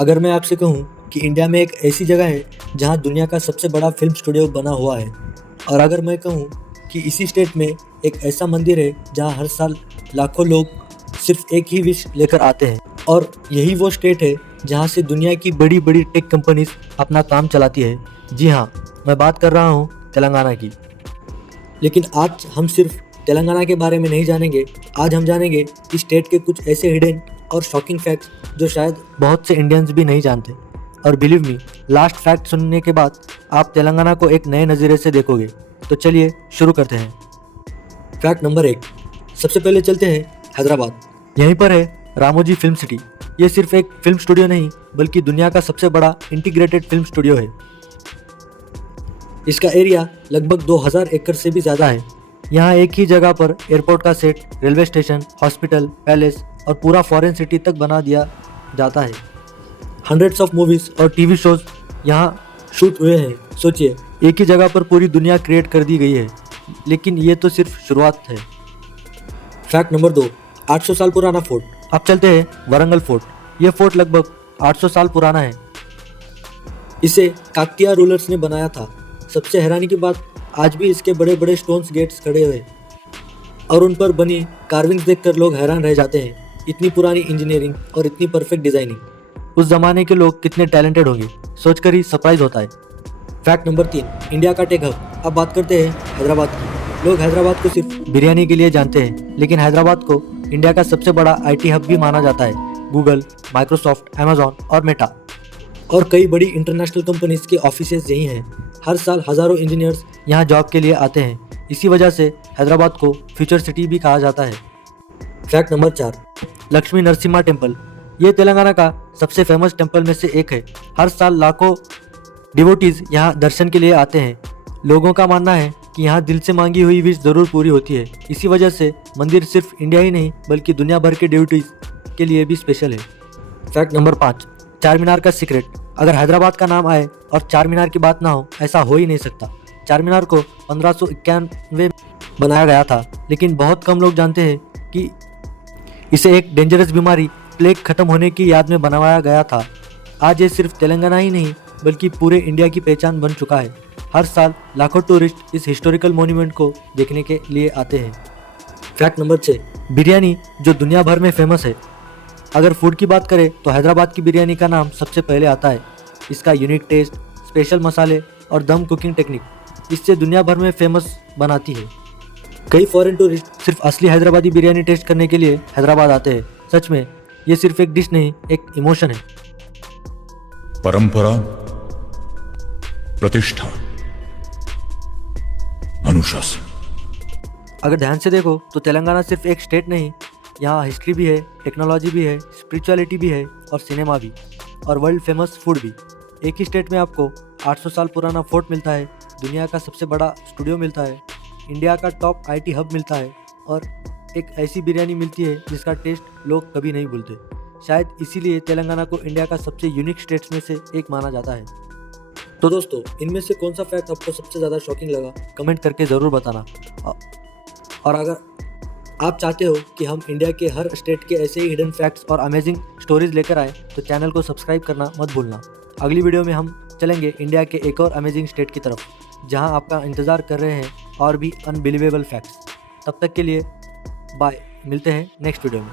अगर मैं आपसे कहूँ कि इंडिया में एक ऐसी जगह है जहाँ दुनिया का सबसे बड़ा फिल्म स्टूडियो बना हुआ है, और अगर मैं कहूँ कि इसी स्टेट में एक ऐसा मंदिर है जहाँ हर साल लाखों लोग सिर्फ एक ही विश लेकर आते हैं, और यही वो स्टेट है जहाँ से दुनिया की बड़ी बड़ी टेक कंपनीज अपना काम चलाती है। जी हाँ, मैं बात कर रहा हूँ तेलंगाना की। लेकिन आज हम सिर्फ तेलंगाना के बारे में नहीं जानेंगे, आज हम जानेंगे इस स्टेट के कुछ ऐसे हिडन और शॉकिंग फैक्ट्स जो शायद बहुत से इंडियंस भी नहीं जानते। और बिलीव मी, लास्ट फैक्ट सुनने के बाद आप तेलंगाना को एक नए नज़रिए से देखोगे। तो चलिए शुरू करते हैं। फैक्ट नंबर 1, सबसे पहले चलते हैं हैदराबाद। यहीं पर है रामोजी फिल्म सिटी। ये सिर्फ एक फिल्म स्टूडियो नहीं बल्कि दुनिया का सबसे बड़ा इंटीग्रेटेड फिल्म स्टूडियो है। इसका एरिया लगभग 2000 एकड़ से भी ज़्यादा है। यहाँ एक ही जगह पर एयरपोर्ट का set, railway station, hospital, palace और पूरा फॉरेन सिटी तक बना दिया जाता है। हंड्रेड्स ऑफ मूवीज और टीवी शोज यहाँ शूट हुए हैं। सोचिए, एक ही जगह पर पूरी दुनिया क्रिएट कर दी गई है। लेकिन ये तो सिर्फ शुरुआत है। फैक्ट नंबर 2, 800 साल पुराना फोर्ट। अब चलते हैं वारंगल फोर्ट। ये फोर्ट लगभग 800 साल पुराना है। इसे काकतीय रूलर्स ने बनाया था। सबसे हैरानी की बात, आज भी इसके बड़े बड़े स्टोन्स गेट्स खड़े हुए और उन पर बनी कार्विंग्स देखकर लोग हैरान रह जाते हैं। इतनी पुरानी इंजीनियरिंग और इतनी परफेक्ट डिजाइनिंग। उस जमाने के लोग कितने टैलेंटेड होंगे, सोचकर ही सरप्राइज होता है। फैक्ट नंबर 3, इंडिया का टेक हब। अब बात करते हैं हैदराबाद की। लोग हैदराबाद को सिर्फ बिरयानी के लिए जानते हैं, लेकिन हैदराबाद को इंडिया का सबसे बड़ा IT हब भी माना जाता है। गूगल, माइक्रोसॉफ्ट, अमेजॉन और मेटा और कई बड़ी इंटरनेशनल कंपनीज के ऑफिसेज यहीं हैं। हर साल हज़ारों इंजीनियर्स यहाँ जॉब के लिए आते हैं। इसी वजह से हैदराबाद को फ्यूचर सिटी भी कहा जाता है। Fact number 4, Lakshmi Narasimha temple. ये तेलंगाना का सबसे फेमस टेम्पल में से एक है। हर साल लाखों डिवोटीज यहाँ दर्शन के लिए आते हैं। लोगों का मानना है कि यहाँ दिल से मांगी हुई विश जरूर पूरी होती है। इसी वजह से मंदिर सिर्फ इंडिया ही नहीं बल्कि दुनिया भर के डिवोटीज के लिए भी स्पेशल है। फैक्ट नंबर 5, चार मीनार का सीक्रेट। अगर हैदराबाद का नाम आए और चार मीनार की बात ना हो, ऐसा हो ही नहीं सकता। चार मीनार को 1591 में बनाया गया था, लेकिन बहुत कम लोग जानते हैं कि इसे एक डेंजरस बीमारी प्लेग खत्म होने की याद में बनवाया गया था। आज ये सिर्फ तेलंगाना ही नहीं बल्कि पूरे इंडिया की पहचान बन चुका है। हर साल लाखों टूरिस्ट इस हिस्टोरिकल मॉन्यूमेंट को देखने के लिए आते हैं। फैक्ट नंबर 6, बिरयानी जो दुनिया भर में फेमस है। अगर फूड की बात करें तो हैदराबाद की बिरयानी का नाम सबसे पहले आता है। इसका यूनिक टेस्ट, स्पेशल मसाले और दम कुकिंग टेक्निक इससे दुनिया भर में फेमस बनाती है। कई फॉरेन टूरिस्ट सिर्फ असली हैदराबादी बिरयानी टेस्ट करने के लिए हैदराबाद आते हैं। सच में ये सिर्फ एक डिश नहीं, एक इमोशन है। परंपरा, प्रतिष्ठा, अनुशासन। अगर ध्यान से देखो तो तेलंगाना सिर्फ एक स्टेट नहीं, यहाँ हिस्ट्री भी है, टेक्नोलॉजी भी है, स्पिरिचुअलिटी भी है और सिनेमा भी, और वर्ल्ड फेमस फूड भी। एक ही स्टेट में आपको 800 साल पुराना फोर्ट मिलता है, दुनिया का सबसे बड़ा स्टूडियो मिलता है, इंडिया का टॉप IT हब मिलता है और एक ऐसी बिरयानी मिलती है जिसका टेस्ट लोग कभी नहीं भूलते। शायद इसीलिए तेलंगाना को इंडिया का सबसे यूनिक स्टेट्स में से एक माना जाता है। तो दोस्तों, इनमें से कौन सा फैक्ट आपको सबसे ज़्यादा शॉकिंग लगा, कमेंट करके ज़रूर बताना। और अगर आप चाहते हो कि हम इंडिया के हर स्टेट के ऐसे ही हिडन फैक्ट्स और अमेजिंग स्टोरीज लेकर आए तो चैनल को सब्सक्राइब करना मत भूलना। अगली वीडियो में हम चलेंगे इंडिया के एक और अमेजिंग स्टेट की तरफ, जहां आपका इंतज़ार कर रहे हैं और भी अनबिलीवेबल फैक्ट्स। तब तक के लिए बाय, मिलते हैं नेक्स्ट वीडियो में।